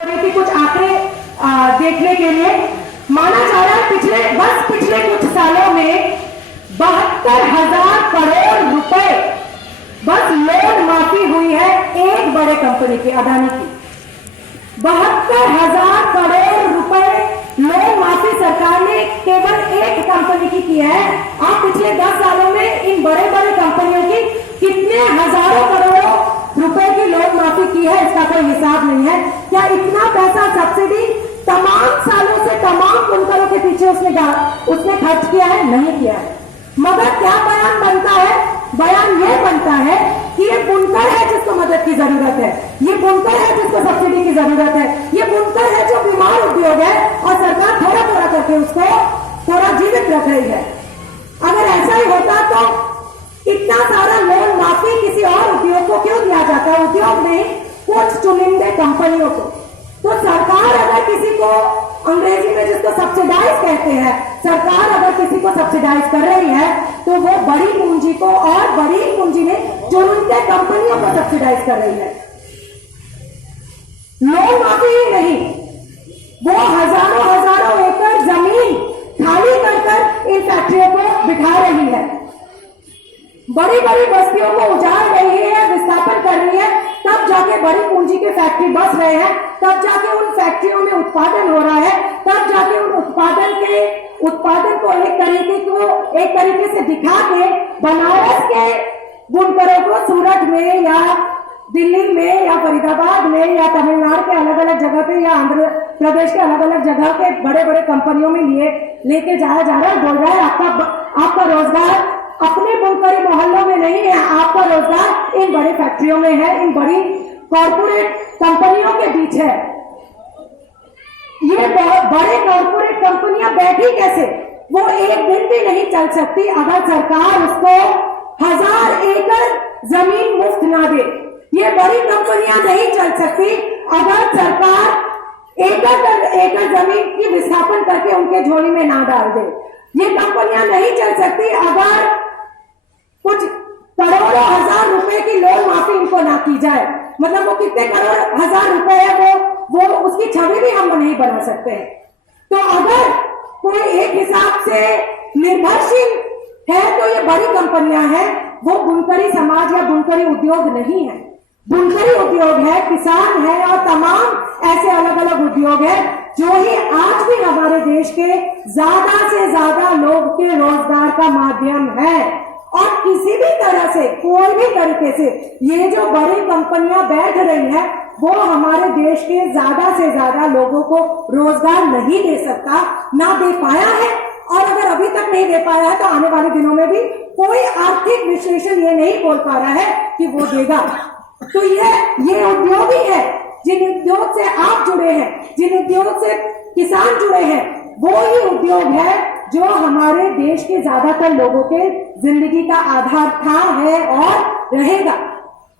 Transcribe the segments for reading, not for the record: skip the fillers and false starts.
की कुछ आंकड़े देखने के लिए माना जा रहा है पिछले कुछ सालों में 72,000 करोड़ रुपए बस लोन माफी हुई है एक बड़े कंपनी की, अदानी की। 72,000 करोड़ रुपए लोन माफी सरकार ने केवल एक कंपनी की है। आप पिछले 10 सालों में इन बड़े बड़े कंपनियों की कितने हजारों करोड़ों रुपए की लोन माफी की है, इसका कोई हिसाब नहीं है। क्या इतना पैसा सब्सिडी तमाम सालों से तमाम बुनकरों के पीछे उसने खर्च किया है? नहीं किया है। मगर क्या बयान बनता है? बयान यह बनता है कि ये बुनकर है जिसको मदद की जरूरत है, ये बुनकर है जिसको सब्सिडी की जरूरत है, ये बुनकर है जो बीमार उद्योग है और सरकार थोड़ा थोड़ा करके उसको थोड़ा जीवित रख रही है। अगर ऐसा ही होता तो इतना सारा लोन माफी किसी और उद्योग को क्यों दिया जाता है? उद्योग नहीं, कुछ चुनिंदे कंपनियों को। तो सरकार अगर किसी को, अंग्रेजी में जिसको सब्सिडाइज कहते हैं, सरकार अगर किसी को सब्सिडाइज कर रही है तो वो बड़ी पूंजी को, और बड़ी पूंजी में चुनिंदे कंपनियों को सब्सिडाइज कर रही है। लोन माफी ही नहीं, वो हजारों एकड़ जमीन खाली कर इन फैक्ट्रियों को बिठा रही है, बड़ी बड़ी बस्तियों को उजाड़ रही है, विस्थापन कर रही है। तब जाके बड़ी पूंजी के फैक्ट्री बस रहे हैं, तब जाके उन फैक्ट्रियों में उत्पादन हो रहा है, तब जाके उन उत्पादन को एक तरीके से दिखा के बनारस के बुनकरों को सूरत में या दिल्ली में या फरीदाबाद में या तमिलनाडु के अलग अलग जगह पे या आंध्र प्रदेश के अलग अलग जगह के बड़े बड़े कंपनियों में लेके जाया जा रहा है। बोल रहा है आपका रोजगार अपने बुनकरी मोहल्लों में नहीं है, आपका रोजगार इन बड़ी फैक्ट्रियों में है, इन बड़ी कॉर्पोरेट कंपनियों के बीच है। ये बड़े कॉर्पोरेट कंपनियां बैठी कैसे? वो एक दिन भी नहीं चल सकती अगर सरकार उसको 1000 एकड़ जमीन मुफ्त ना दे। ये बड़ी कंपनियां नहीं चल सकती अगर सरकार एकड़ जमीन की विस्थापन करके उनके झोली में ना डाल दे। ये कंपनियां नहीं चल सकती अगर कुछ करोड़ों हजार रुपए की लोन माफी इनको ना की जाए। मतलब वो कितने करोड़ हजार रुपए है वो उसकी छवि भी हम नहीं बना सकते हैं। तो अगर कोई एक हिसाब से निर्भरशील है तो ये बड़ी कंपनियां हैं, वो बुनकरी समाज या बुनकरी उद्योग नहीं है। बुनकरी उद्योग है, किसान है और तमाम ऐसे अलग अलग उद्योग है जो ही आज भी हमारे देश के ज्यादा से ज्यादा लोग के रोजगार का माध्यम है। और किसी भी तरह से, कोई भी तरीके से ये जो बड़ी कंपनियां बैठ रही है वो हमारे देश के ज्यादा से ज्यादा लोगों को रोजगार नहीं दे सकता, ना दे पाया है। और अगर अभी तक नहीं दे पाया है तो आने वाले दिनों में भी कोई आर्थिक विश्लेषण ये नहीं बोल पा रहा है कि वो देगा। तो ये उद्योग ही है, जिन उद्योग से आप जुड़े हैं, जिन उद्योग से किसान जुड़े हैं, वो ही उद्योग है जो हमारे देश के ज्यादातर लोगों के जिंदगी का आधार था, है और रहेगा।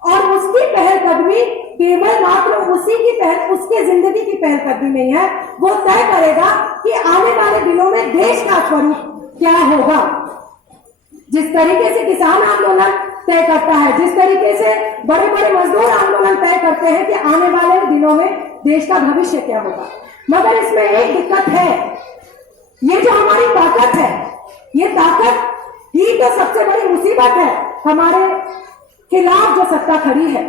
और उसकी पहलकदमी केवल मात्र उसके जिंदगी की पहलकदमी नहीं है, वो तय करेगा कि आने वाले दिनों में देश का स्वरूप क्या होगा। जिस तरीके से किसान आंदोलन तय करता है, जिस तरीके से बड़े बड़े मजदूर आंदोलन तय करते हैं कि आने वाले दिनों में देश का भविष्य क्या होगा। मगर इसमें एक दिक्कत है, ये जो हमारी ताकत है, ये ताकत ही तो सबसे बड़ी मुसीबत है हमारे खिलाफ जो सत्ता खड़ी है।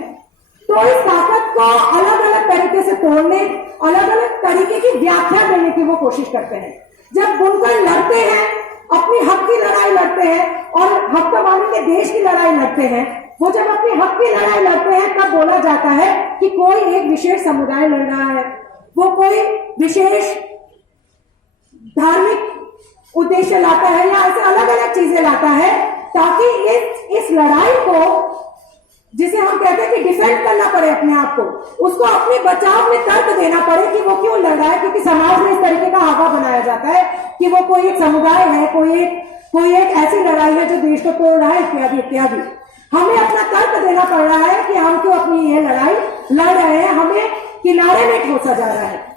तो इस ताकत को अलग अलग तरीके से तोड़ने, अलग अलग तरीके की व्याख्या देने की वो कोशिश करते हैं। जब बुनकर लड़ते हैं, अपनी हक की लड़ाई लड़ते हैं और हक कमाने के देश की लड़ाई लड़ते हैं, वो जब अपनी हक की लड़ाई लड़ते हैं तब बोला जाता है कि कोई एक विशेष समुदाय लड़ रहा है, वो कोई विशेष धार्मिक उद्देश्य लाता है या ऐसे अलग अलग चीजें लाता है ताकि इस लड़ाई को, जिसे हम कहते हैं कि डिफेंड करना पड़े अपने आप को, उसको अपने बचाव में तर्क देना पड़े कि वो क्यों लड़ रहा है। क्योंकि समाज में इस तरीके का हवा बनाया जाता है कि वो कोई एक समुदाय है, कोई एक ऐसी लड़ाई है जो देश को तोड़ रहा है, इत्यादि इत्यादि। हमें अपना तर्क देना पड़ रहा है कि हम क्यों अपनी ये लड़ाई लड़ रहे हैं, हमें किनारे में ठोसा जा रहा है।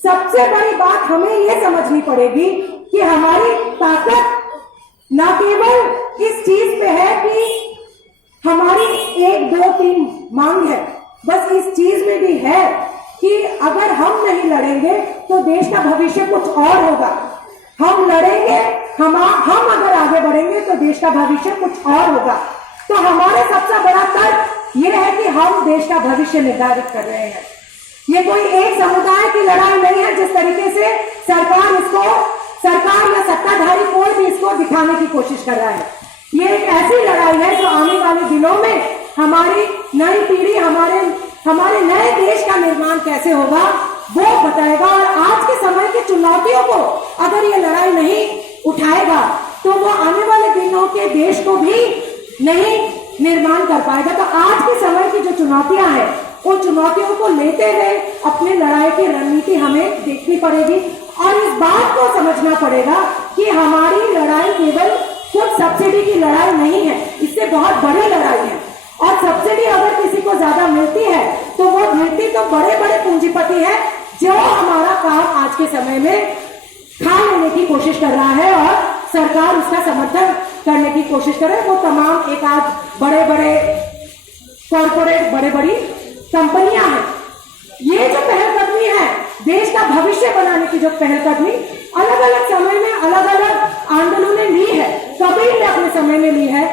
सबसे बड़ी बात हमें ये समझनी पड़ेगी कि हमारी ताकत न केवल इस चीज पे है कि हमारी 1 2 3 मांग है, बस इस चीज में भी है कि कि अगर हम नहीं लड़ेंगे तो देश का भविष्य कुछ और होगा। हम लड़ेंगे, हम अगर आगे बढ़ेंगे तो देश का भविष्य कुछ और होगा। तो हमारे सबसे बड़ा तर्क ये है कि हम देश का भविष्य निर्धारित कर रहे हैं। ये कोई एक समुदाय की लड़ाई नहीं है जिस तरीके से सरकार या सत्ताधारी कोई भी इसको दिखाने की कोशिश कर रहा है। ये एक ऐसी लड़ाई है जो आने वाले दिनों में हमारी नई पीढ़ी, हमारे नए देश का निर्माण कैसे होगा वो बताएगा। और आज के समय की चुनौतियों को अगर ये लड़ाई नहीं उठाएगा तो वो आने वाले दिनों के देश को भी नहीं निर्माण कर पाएगा। तो आज के समय की जो चुनौतियां हैं उन चुनौतियों को लेते हुए अपनी लड़ाई की रणनीति हमें देखनी पड़ेगी और इस बात को समझना पड़ेगा कि हमारी लड़ाई केवल कुछ सब्सिडी की लड़ाई नहीं है, इससे बहुत बड़ी लड़ाई है। और सब्सिडी अगर किसी को ज्यादा मिलती है तो वो मिलती तो बड़े बड़े पूंजीपति है जो हमारा काम आज के समय में खा लेने की कोशिश कर रहा है और सरकार उसका समर्थन करने की कोशिश कर रहा है। वो तमाम एक आध बड़े बड़े कॉर्पोरेट, बड़े बड़ी कंपनियां हैं। ये जो पहलकदमी है देश का भविष्य बनाने की, जो पहलकदमी अलग अलग समय में अलग अलग आंदोलनों ने ली है, कबीर ने अपने समय में ली है।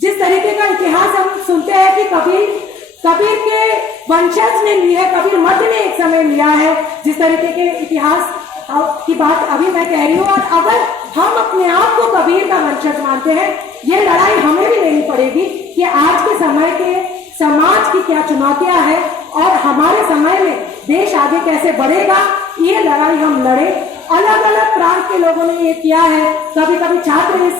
जिस तरीके का इतिहास हम सुनते हैं कि कबीर के वंशज ने ली है, कबीर मठ ने एक समय लिया है, जिस तरीके के इतिहास की बात अभी मैं कह रही हूँ। और अगर हम अपने आप को कबीर का वंशज मानते हैं, ये लड़ाई हमें भी लेनी पड़ेगी कि आज के समय के समाज की क्या चुनौतियां हैं और हमारे समय में देश आगे कैसे बढ़ेगा। ये लड़ाई हम लड़े। अलग अलग प्रांत के लोगों ने ये किया है, कभी कभी छात्र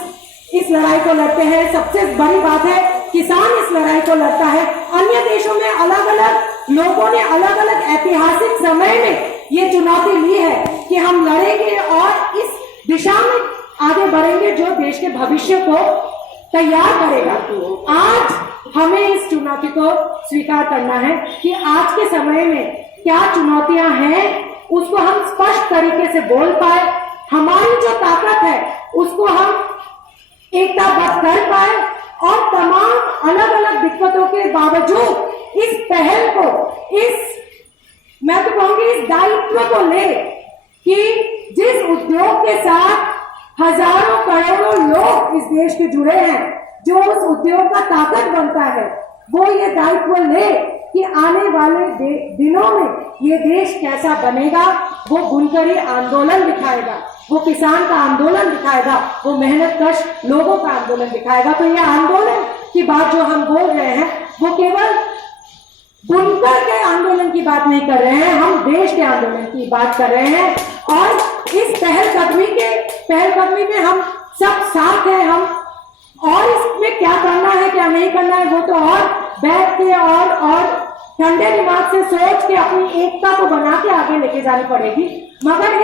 इस लड़ाई को लड़ते हैं। सबसे बड़ी बात है किसान इस लड़ाई को लड़ता है। अन्य देशों में अलग अलग लोगों ने अलग अलग ऐतिहासिक समय में ये चुनौती ली है कि हम लड़ेंगे और इस दिशा में आगे बढ़ेंगे जो देश के भविष्य को तैयार करेगा। आज हमें इस चुनौती को स्वीकार करना है कि आज के समय में क्या चुनौतियां हैं उसको हम स्पष्ट तरीके से बोल पाए, हमारी जो ताकत है उसको हम एकताबद्ध कर पाए और तमाम अलग अलग दिक्कतों के बावजूद इस पहल को, मैं तो कहूंगी इस दायित्व को ले कि जिस उद्योग के साथ हजारों करोड़ों लोग इस देश के जुड़े हैं, जो उस उद्योग का ताकत बनता है, वो ये दायित्व ले कि आने वाले दिनों में ये देश कैसा बनेगा। वो बुनकरी आंदोलन दिखाएगा, वो किसान का आंदोलन दिखाएगा, वो मेहनत कश लोगों का आंदोलन दिखाएगा। तो ये आंदोलन की बात जो हम बोल रहे हैं वो केवल बुनकर के आंदोलन की बात नहीं कर रहे हैं, हम देश के आंदोलन की बात कर रहे हैं। और इस पहलकदमी में हम सब साथ हैं। हम और इसमें क्या करना है क्या नहीं करना है वो तो और बैठ के और ठंडे दिमाग से सोच के अपनी एकता को बना के आगे लेके जानी पड़ेगी। मगर